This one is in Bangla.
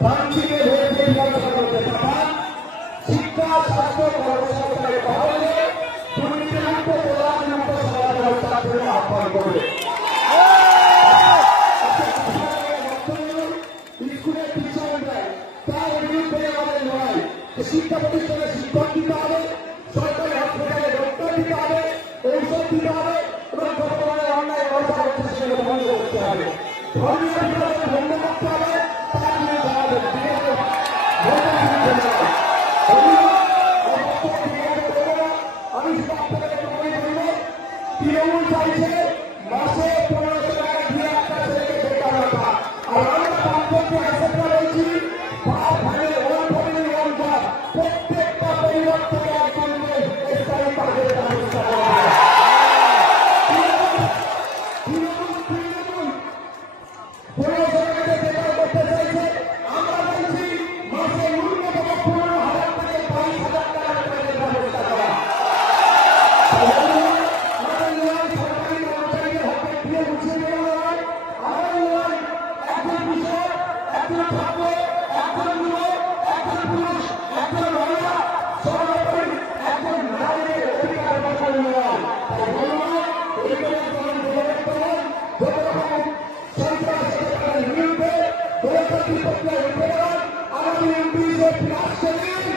প্রান্তিকে ভোটে বিবেচনা করতে থাকা শিক্ষা স্বাস্থ্য কর্মসংস্থানের পালনে দুর্নীতিমুক্ত কল্যাণমুক্ত সমাজ ব্যবস্থার জন্য আহ্বান করবে। স্কুলের টিচার দেয় তার বিরুদ্ধে আমাদের লড়াই। শিক্ষা প্রতিষ্ঠানে শিক্ষক দিতে হবে, সরকারি হাসপাতালে ডক্টর দিতে হবে, ঔষধ দিতে হবে এবং বর্তমানে অন্যায় ব্যবস্থা করতে সেগুলো বন্ধ করতে হবে। ধর্মীয় বিভাজন বন্ধ করতে হবে, তার বিরুদ্ধে আমাদের আমি শুধু আপনাদের মনে করব তৃণমূল চাইছে মাসে 1500 টাকা দিয়ে একটা ছেলেকে বেকার রাখা, আর আমরা বামপন্থী আশঙ্কা রয়েছি প্রত্যেকটা পরিবার থেকে একজনকে স্থায়ী কাজের ব্যবস্থা করা হবে। বেকার করতে চাইছে, আমরা বলছি মাসে ন্যূনতম 15,000 থেকে 22,000 টাকার কাজের ব্যবস্থা করা। আমাদের লড়াই সরকারি কর্মচারীদের হাতে দিয়ে গুছিয়ে দেওয়া নয়, আমাদের লড়াই একজন কৃষক, একজন ছাত্র, একজন যুবক, একজন পুরুষ, একজন মহিলা, সর্বোপরি একজন নারীর অধিকার বাঁচানো নয়। তাই ধন্যবাদ। এইগুলো যখন পরিবর্তন যত রকম সন্ত্রাসের বিরুদ্ধে গণতান্ত্রিক প্রক্রিয়া আগামী 29 এপ্রিল আসছে দিন।